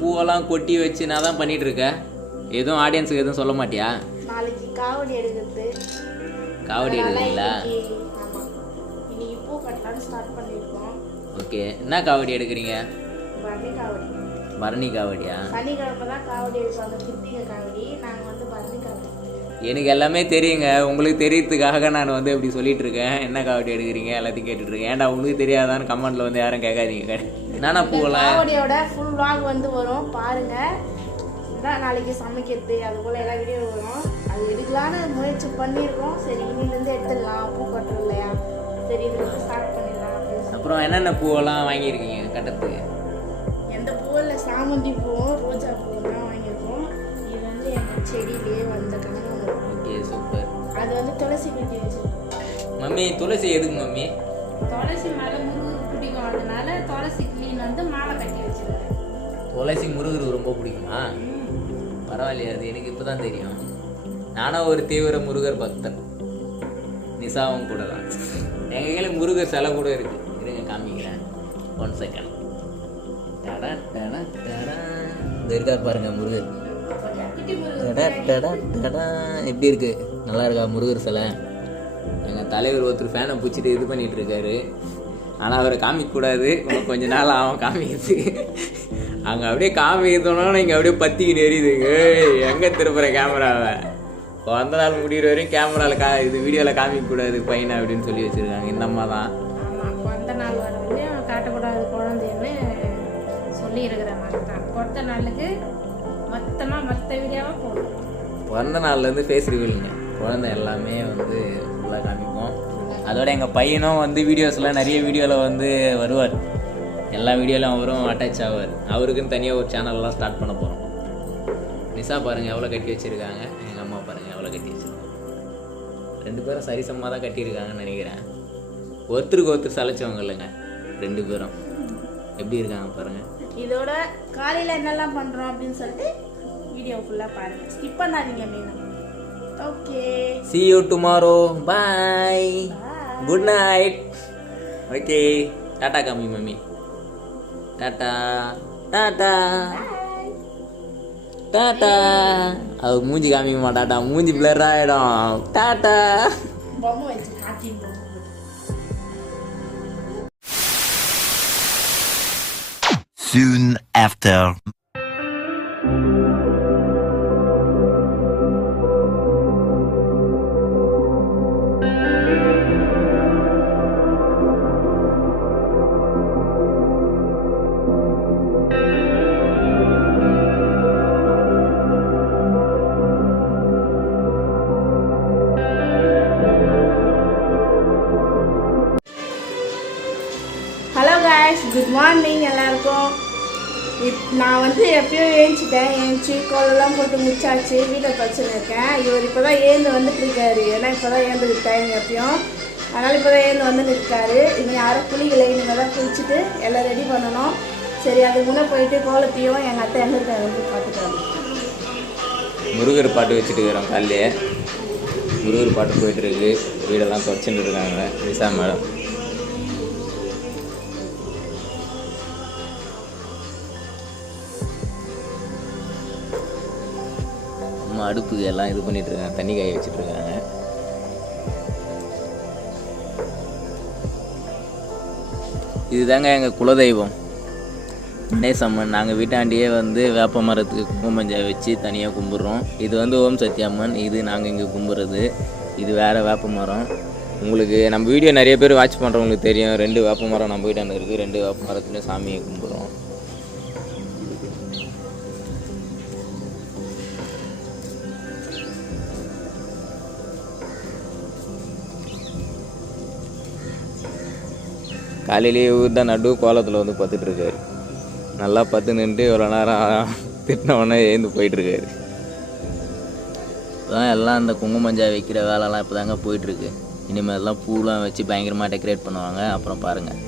பூவெல்லாம் கொட்டி வச்சு நான் தான் பண்ணிட்டு இருக்கேன். எதுவும் ஆடியன்ஸுக்கு எதுவும் சொல்ல மாட்டியா? நாளைக்கு காவடி எடுக்கிறது. காவடி எடுக்கிறீங்களா? இன்னைக்கு பூ கட்டலான்னு ஸ்டார்ட் பண்ணியிருக்கோம். ஓகே, என்ன காவடி எடுக்கிறீங்க? பரணி காவடி. பரணி காவடியா? சனிக்கிழமை தான் காவடி எடுப்பாங்க, கிருத்திகை காவடி. நாங்கள் வந்து பரணி காவடி. எனக்கு எல்லாமே தெரியுங்க, உங்களுக்கு தெரியறதுக்காக நான் வந்து இப்படி சொல்லிட்டு இருக்கேன். என்ன காவடி எடுக்கிறீங்க எல்லாத்தையும் கேட்டுட்டு இருக்கேன். ஏன்டா உங்களுக்கு தெரியாதான்னு கமெண்ட்ல வந்து யாரும் கேட்காதீங்க. என்னன்னா பூவெல்லாம் காவடியோட ஃபுல் vlog வந்து வரும் பாருங்க. நாளைக்கு சமைக்கிறது அது போல் எல்லா வீடியோ வரும். அது எடுக்கலான்னு முயற்சி பண்ணியிருக்கோம். சரி இன்னிலேருந்து எடுத்துடலாம், பூ கட்டுறோம் இல்லையா, சரி இதுலேருந்து ஸ்டார்ட் பண்ணிடலாம் அப்படின்னு. அப்புறம் என்னென்ன பூவெல்லாம் வாங்கியிருக்கீங்க கட்டுறதுக்கு? எந்த பூவும் இல்லை, சாமந்தி பூவும் ரோஜா பூவும் தான் வாங்கியிருக்கோம். இது வந்து எங்கள் செடியிலேயே வந்த கனகாமரம். Okay, super. அது வந்து துளசி கட்டி வச்சிருக்கோம். மம்மி துளசி எதுக்கு மம்மி? துளசி மேலே முருகருக்கு பிடிக்கும், அதனால துளசி கிளீன் வந்து மாலை கட்டி வச்சிருக்கேன். துளசி முருகருக்கு ரொம்ப பிடிக்குமா? பரவாயில்லையா, அது எனக்கு இப்போ தான் தெரியும். நானும் ஒரு தீவிர முருகர் பக்தன். நிசாவும் கூட தான். எங்கள் கையில் முருகர் சிலை கூட இருக்கு. இருங்க காமிக்கிறேன், 1 செகண்ட். இருக்கார் பாருங்க முருகர். எப்படி இருக்கு, நல்லா இருக்கா முருகர் சிலை? எங்கள் தலைவர் ஒருத்தர் ஃபேனை பிடிச்சிட்டு இது பண்ணிட்டு இருக்காரு. ஆனால் அவரை காமிக்கக்கூடாது, இன்னும் கொஞ்ச நாள் ஆகும் காமிக்கிறதுக்கு. அங்கே அப்படியே காமிக்கிறதோன்னா இங்கே அப்படியே பற்றிக்கிட்டு எரியுதுங்க. எங்கே திருப்புற கேமராவை? பிறந்த நாள் முடிகிற வரையும் கேமராவில் இது வீடியோவில் காமிக்கக்கூடாது பையனை அப்படின்னு சொல்லி வச்சுருக்காங்க. இந்த அம்மா தான். ஆமாம், பிறந்த நாள் வர வரையும் காட்டக்கூடாது குழந்தைன்னு சொல்லி இருக்கிற மாதிரி தான். பிறந்த நாளுக்கு மொத்தமாக மற்ற வீடியோவாக போடும். பிறந்த நாள்லேருந்து ஃபேஸ் ரிவீலுங்க, குழந்தை எல்லாமே வந்து ஃபுல்லாக காமிப்போம். அதோட எங்கள் பையனும் வந்து வீடியோஸில் நிறைய வீடியோவில் வந்து வருவார். எல்லா வீடியோலையும் அவரும் அட்டாச் ஆவார். அவருக்குன்னு தனியாக ஒரு சேனல்லாம் ஸ்டார்ட் பண்ண போகிறோம். நிசா பாருங்கள் எவ்வளோ கட்டி வச்சுருக்காங்க, எங்கள் அம்மா பாருங்கள் எவ்வளோ கட்டி வச்சுருக்காங்க. 2 பேரும் சரிசமமாக தான் கட்டியிருக்காங்கன்னு நினைக்கிறேன். ஒருத்தருக்கு ஒருத்தர் சலைச்சவங்க இல்லைங்க 2 பேரும். எப்படி இருக்காங்க பாருங்கள். இதோட காலையில் என்னெல்லாம் பண்ணுறோம் அப்படின்னு சொல்லிட்டு வீடியோ ஃபுல்லாக பாருங்கள், ஸ்கிப் பண்ணாதீங்க மெயினாக. Okay, see you tomorrow, bye, good night. Okay, tata காமி மம்மி. Tata tata tata. அது மூஞ்சி காமிக்க மாட்டாட்டா, மூஞ்சி பிளர் ஆகிடும். டாட்டா. பொம்மை வச்சு காட்டிட்டு soon after. Hello guys, good morning எல்லாருக்கும். நான் வந்து எப்பயும் ஏஞ்சி கோலெல்லாம் போட்டு முடிச்சாச்சு, வீட்டை துவைச்சுன்னு இருக்கேன். இவர் இப்போ தான் ஏந்து வந்துட்டு இருக்காரு. ஏன்னா இப்போ தான் ஏந்து டைம் எப்பயும், அதனால் இப்போ தான் ஏந்து வந்துட்டு இருக்காரு. இன்னும் யாரும் குளிக்கலை, இனிமேல் தான் குளிச்சுட்டு எல்லாம் ரெடி பண்ணணும். சரி, அதுக்கு முன்னே போயிட்டு கோலத்தையும் எங்கள் அத்தை எங்கே இருக்காங்க பார்த்துக்காங்க. முருகர் பாட்டு வச்சுட்டு இருக்கிறோம். காலையிலே முருகர் பாட்டு போயிட்டுருக்கு. வீடெல்லாம் துவைச்சுட்டு இருக்காங்க நிசா மேடம். அம்மா அடுப்புக்கு எல்லாம் இது பண்ணிட்டு இருக்காங்க, தண்ணி காய வச்சுட்டு இருக்காங்க. இதுதாங்க எங்கள் குலதெய்வம் கணேசம்மன். நாங்கள் வீட்டாண்டியே வந்து வேப்ப மரத்துக்கு குங்குமஞ்சா வச்சு தனியாக கும்பிட்றோம். இது வந்து ஓம் சத்யாம்மன். இது நாங்கள் இங்கே கும்பிட்றது. இது வேறு வேப்ப மரம். உங்களுக்கு நம்ம வீடியோ நிறைய பேர் வாட்ச் பண்ணுறவங்களுக்கு தெரியும். 2 வேப்ப மரம் நம்ம வீட்டாண்ட இருக்குது. 2 வேப்ப மரத்துலேயும் சாமியை கும்பிட்றோம். காலையிலேயே ஊர் தான் நடு கோலத்தில் வந்து பார்த்துட்ருக்காரு. நல்லா பத்து நின்றுட்டு இவ்வளோ நேரம் திட்டினவொடனே எழுந்து போயிட்டுருக்காரு. இப்போ தான் எல்லாம் இந்த குங்குமஞ்சா வைக்கிற வேலைலாம் இப்போ தாங்க போயிட்டுருக்கு. இனிமேல்லாம் பூலாம் வச்சு பயங்கரமாக டெக்கரேட் பண்ணுவாங்க. அப்புறம் பாருங்கள்,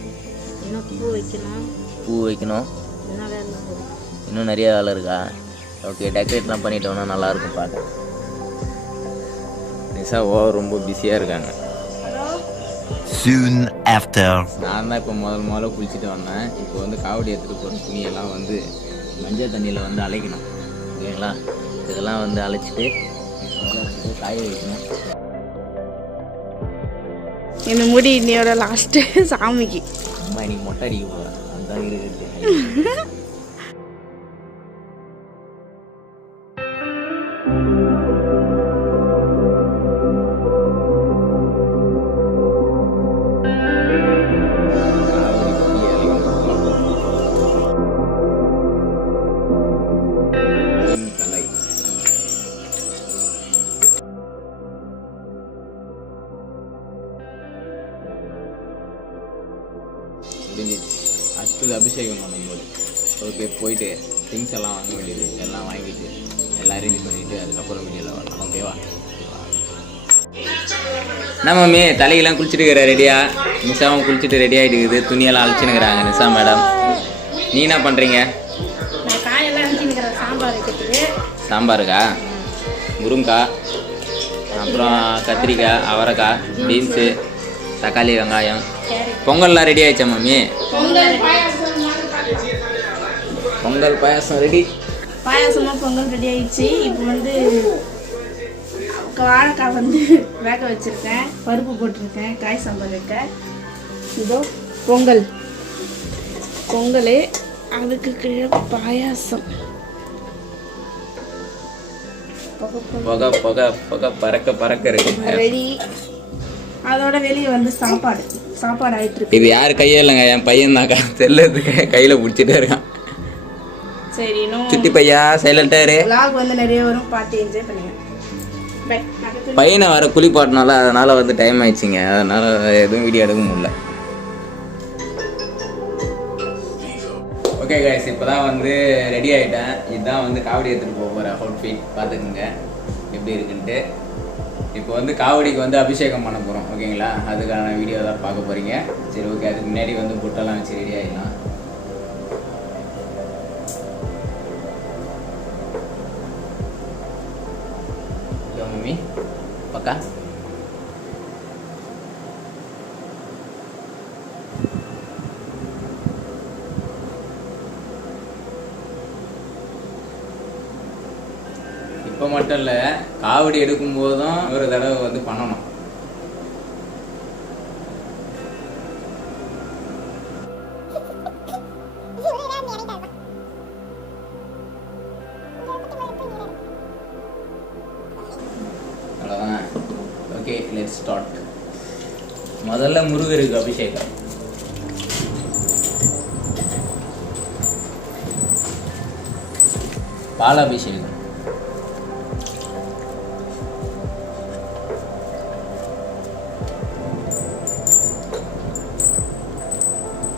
பூ வைக்கணும், இன்னும் நிறைய வேலை இருக்கா? ஓகே, டெக்கரேட்லாம் பண்ணிட்டோம்னா நல்லாயிருக்கும் பார்க்க. நிசா ரொம்ப பிஸியாக இருக்காங்க. soon after. நான் தான் இப்போ முதல்ல குளிச்சுட்டு வந்தேன். இப்போ வந்து காவடி எடுத்துகிட்டு போகிற துணியெல்லாம் வந்து மஞ்சள் தண்ணியில் வந்து அழைக்கணும். ஓகேங்களா? இதெல்லாம் வந்து அழைச்சிட்டு காய வைக்கணும். இந்த முடி இன்னையோட லாஸ்ட்டு சாமிக்கு. அம்மா இன்னைக்கு மொட்டை அடிக்க போகிறேன். அதுதான் இருக்குது. அடுத்தது அபிஷேகம் பண்ணும்போது ஓகே போயிட்டு திங்ஸ் எல்லாம் வாங்க வேண்டியது எல்லாம் வாங்கிட்டு எல்லாம் அரேஞ்ச் பண்ணிவிட்டு அதுக்கப்புறம் வீடியோவில் வரலாம். ஓகேவா? மம்மி தலையெல்லாம் குளிச்சுட்டு இருக்கிற ரெடியாக நிஷாவும் குளிச்சுட்டு ரெடி ஆகிட்டு இருக்குது. துணியெல்லாம் அழைச்சினுக்கிறாங்க நிஷா மேடம். நீ என்ன பண்ணுறீங்க? சாம்பாருக்கா? முருங்காய், அப்புறம் கத்திரிக்காய், அவரைக்காய், பீன்ஸு, தக்காளி, வெங்காயம். பொங்கல்லாம் ரெடி ஆயிடுச்சா மம்மி? பொங்கல் பாயாசம் ரெடி. பாயாசமாக பொங்கல் ரெடி ஆயிடுச்சு. இப்போ வந்து வாழைக்காய் வந்து வேக வச்சுருக்கேன், பருப்பு போட்டிருக்கேன், காய் சாம்பார் வைக்க. இதோ பொங்கல் அதுக்கு கீழே பாயாசம். புகை புகை புகை பறக்க பறக்க இருக்கு ரெடி. அதோட வெளியே வந்து சாப்பாடு ஆயிட்டு இருக்கு. இது யாரு கையே இல்லைங்க, என் பையன் தான்க்கா. செல்லத்துக்கு கையில் பிடிச்சிட்டே இருக்கான். சரி, சுட்டி பையா சைலண்டா இரு. விலாக் வந்து நிறைய வரும், பார்த்து என்ஜாய் பண்ணுங்க. பையனை வர குளிப்பாட்டினால அதனால வந்து டைம் ஆயிடுச்சுங்க. அதனால எதுவும் வீடியோ எடுக்க முடியல. ஓகே கைஸ், இப்போ தான் வந்து ரெடி ஆகிட்டேன். இதுதான் வந்து காவடி எடுத்துகிட்டு போக போகிற அவுட்ஃபிட். பார்த்துக்குங்க எப்படி இருக்குன்ட்டு. இப்போ வந்து காவடிக்கு வந்து அபிஷேகம் பண்ண போகிறோம். ஓகேங்களா? அதுக்கான வீடியோ தான் பார்க்க போகிறீங்க. சரி ஓகே, அதுக்கு முன்னாடி வந்து புட்டெல்லாம் வச்சு ரெடி ஆகிடலாம். மம்மி பக்கா இப்போ மட்டும் இல்லை, காவடி எடுக்கும் போதும் ஒரு தடவை வந்து பண்ணணும். அவ்வளோதான். Okay, let's start. முதல்ல முருகருக்கு அபிஷேகம். பாலாபிஷேகம்.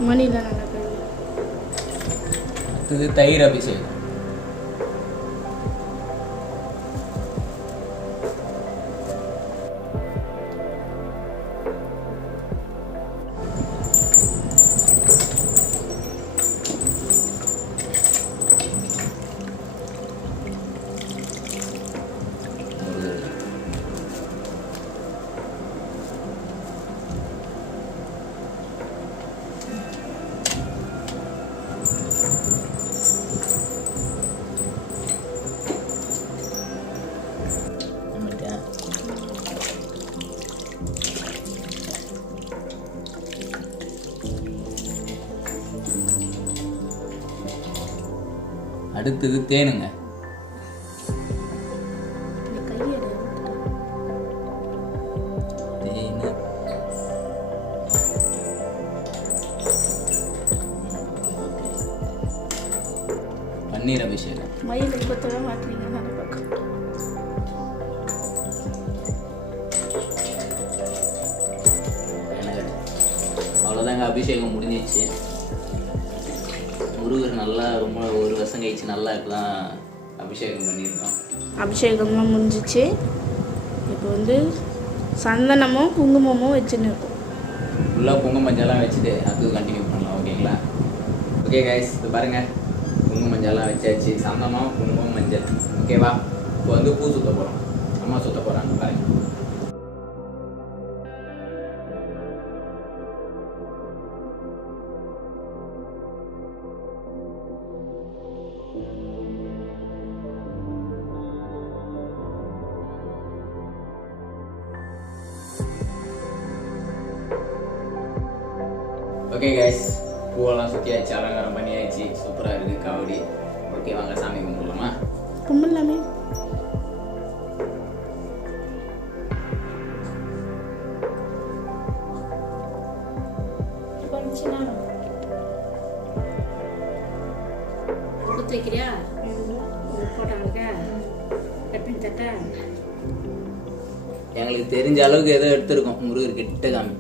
மணிலாம் நல்லா கழுவு. அடுத்தது தயிர் அபிஷேகம். அடுத்தது தேனுங்க. தேனு. பன்னீர் அபிஷேகம். மயில் இப்போதான் மாட்டுறீங்க அந்த பக்கம். அவ்வளோதாங்க, அபிஷேகம் முடிஞ்சிச்சு. முருகர் நல்லா ரொம்ப ஒரு வருஷம் கழிச்சு நல்லா இப்போதான் அபிஷேகம் பண்ணியிருக்கோம். அபிஷேகம்லாம் முடிஞ்சிச்சு. இப்போ வந்து சந்தனமும் குங்குமமும் வச்சுன்னு இருக்கும். ஃபுல்லாக குங்கும மஞ்சள்லாம் வச்சுட்டு அது கண்டினியூ பண்ணலாம். ஓகேங்களா? ஓகே கைஸ், இது பாருங்கள், குங்கும மஞ்சள்லாம் வச்சாச்சு. சந்தனம், குங்குமம், மஞ்சள். ஓகேவா? இப்போ வந்து பூ சுற்ற போகிறோம். அம்மா சுற்ற போகிறாங்க பாருங்கள். ஓகே கைஸ், பூவெல்லாம் சுற்றியாச்சு, அலங்காரம் பண்ணியாச்சு, சூப்பராக இருக்குது காவடி. ஓகே, வாங்க சாமி கும்பிடலாமா? கும்பிடலாமே. குத்து வைக்கிறியா? போட்டாங்க கட்டின் தட்டா. எங்களுக்கு தெரிஞ்ச அளவுக்கு ஏதோ எடுத்துருக்கோம். முருகர் கிட்ட காமி.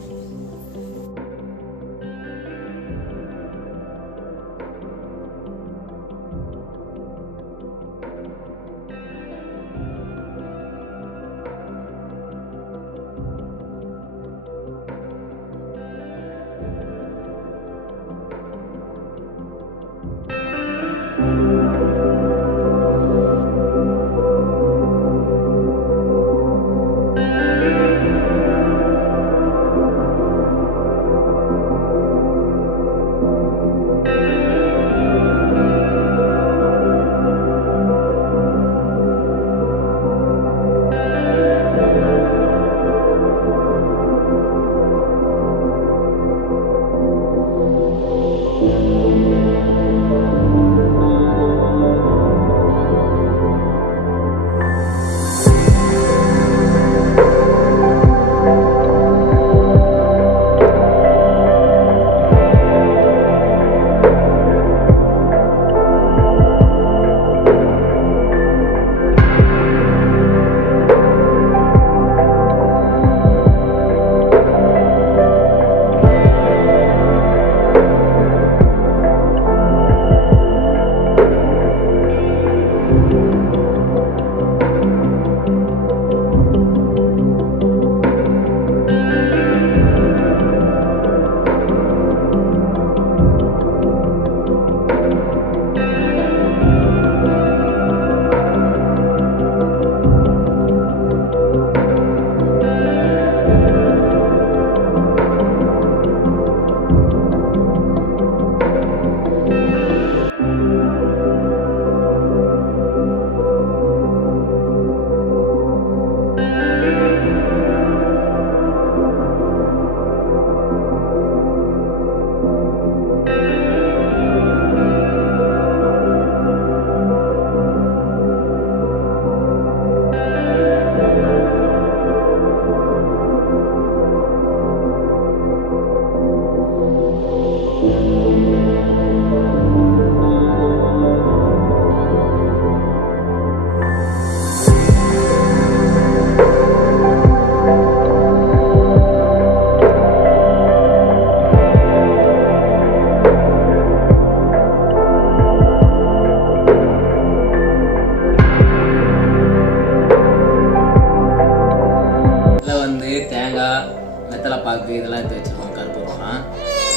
பாக்கு இதெல்லாம் எடுத்து வச்சுருக்கோம். கற்பூரம்லாம்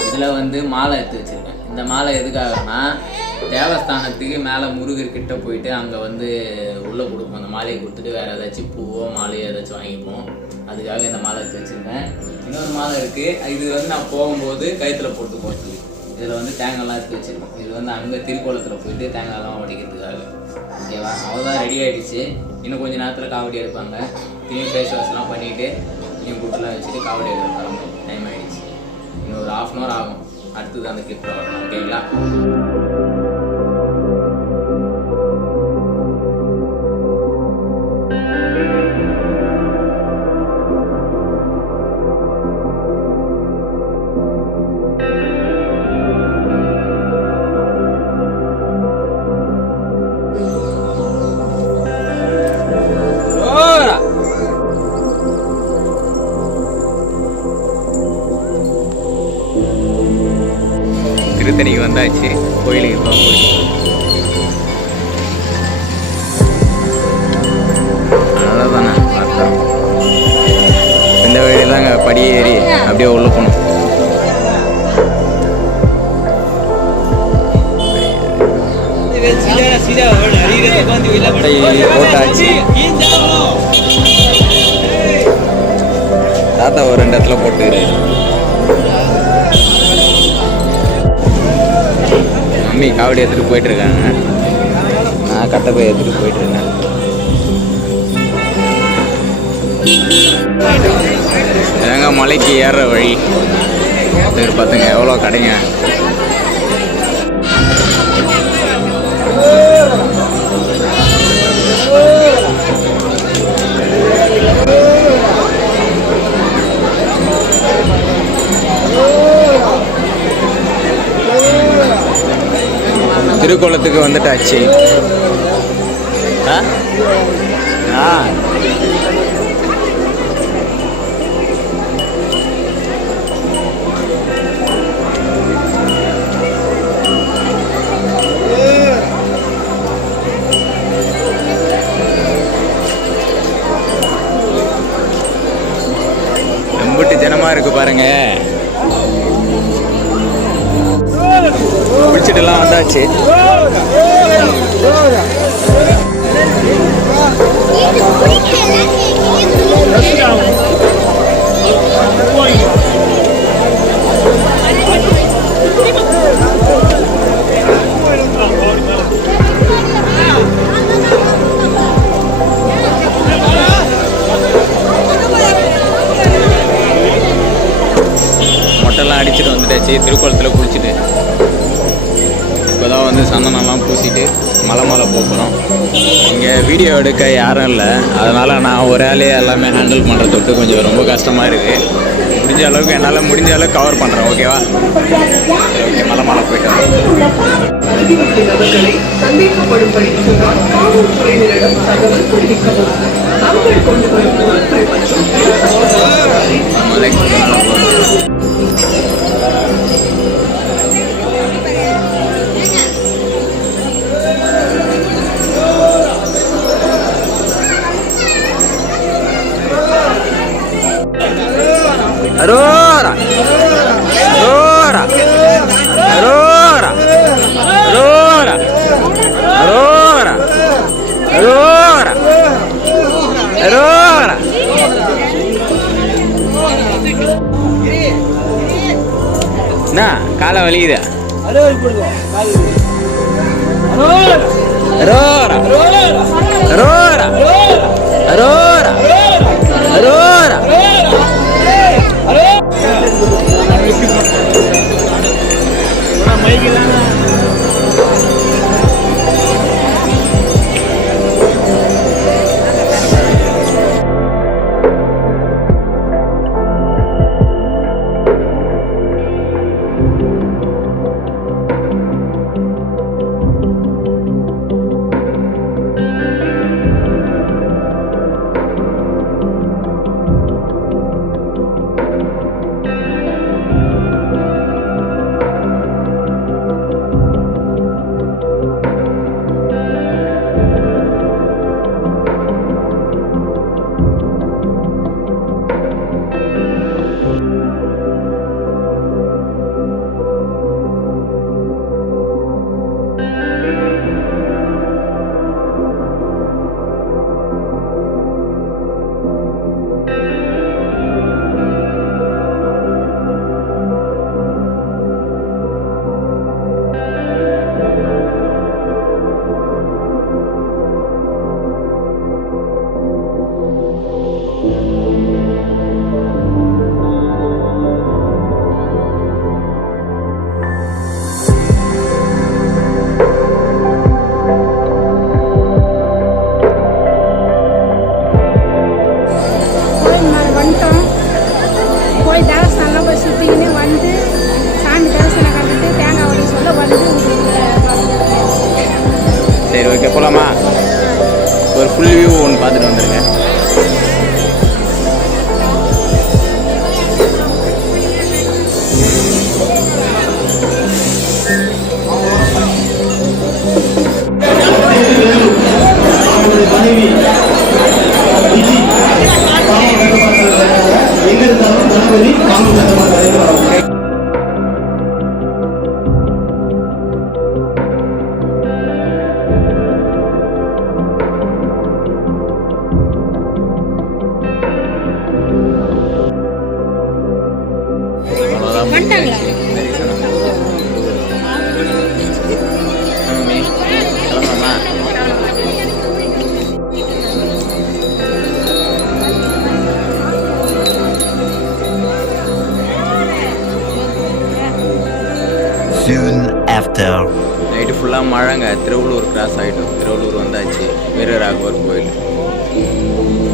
இதில் வந்து மாலை எடுத்து வச்சுருக்கேன். இந்த மாலை எதுக்காகனா தேவஸ்தானத்துக்கு மேலே முருகர்கிட்ட போயிட்டு அங்கே வந்து உள்ளே கொடுப்போம். அந்த மாலையை கொடுத்துட்டு வேறு ஏதாச்சும் பூவோ மாலையோ ஏதாச்சும் வாங்கிப்போம். அதுக்காக இந்த மாலை எடுத்து வச்சுருக்கேன். இன்னொரு மாலை இருக்குது. இது வந்து நான் போகும்போது கயிற்றுல போட்டு போகிறது. இதில் வந்து தேங்காய்லாம் எடுத்து வச்சுருக்கோம். இது வந்து அங்கே திருக்கோலத்தில் போயிட்டு தேங்காய்லாம் உடைக்கிறதுக்காக. ஓகேவா? அவ்வளோதான், ரெடி ஆகிடுச்சு. இன்னும் கொஞ்சம் நேரத்தில் காவடி எடுப்பாங்க. திரும்பி ஃபேஸ் வாஷ்லாம் பண்ணிவிட்டு இன்னும் புட்டெலாம் வச்சுட்டு காவடி எடுக்க கிளம்பும். டைம் ஆகிடுச்சு. இன்னும் ஒரு 1/2 hour ஆகும். அடுத்தது அந்த கிளிப்பில் வரணும். ஓகேங்களா? திருத்தணிக்கு வந்தாச்சு. கோயிலுக்கு போகும்போது அவ்வளோதானே பார்த்தோம். இந்த வழியில் தாங்க படி ஏறி அப்படியே உள்ள போகணும். போட்டாச்சு. தாத்தா ஒரு 2 இடத்துல போட்டுக்கிறாரு. மம்மி காவடி எடுத்துகிட்டு போயிட்டுருக்காங்க. நான் கட்டை போய் எடுத்துகிட்டு போயிட்டுருக்கேன். எங்க மலைக்கு ஏறுற வழி. சரி பார்த்துங்க எவ்வளோ கடைங்க. திருக்கோலத்துக்கு வந்துட்டாச்சு. எம்பிட்டு ஜனமா இருக்கு பாருங்க. குளிச்சுட்டுலாம் வந்தாச்சு. மொட்டைலாம் அடிச்சுட்டு வந்துட்டாச்சு. திருக்குளத்தில் குளிச்சுட்டு இப்போதான் வந்து சந்தனம்லாம் பூசிட்டு மலை மேலே போகிறோம். இங்கே வீடியோ எடுக்க யாரும் இல்லை, அதனால் நான் ஒரு ஆளே எல்லாமே ஹேண்டில் பண்ணுறதுக்கு கொஞ்சம் ரொம்ப கஷ்டமாக இருக்குது. முடிஞ்ச அளவுக்கு என்னால் முடிஞ்ச அளவுக்கு கவர் பண்ணுறேன். ஓகேவா? ஓகே, மலை மேலே போயிட்டு Aurora! Aurora! Aurora! Aurora! Aurora! Aurora! Aurora! என்ன காலை வலிக்குது? Aurora! Aurora! Aurora! Aurora! சரி, ஓகே, போகலாமா? ஒரு ஃபுல் வியூ ஒன்று பார்த்துட்டு வந்துருங்க. Soon after. நைட்டு ஃபுல்லாக மழைங்க. திருவள்ளூர் கிராஸ் ஆகிட்டோம். திருவள்ளூர் வந்தாச்சு. வீரராகவர் கோயில்.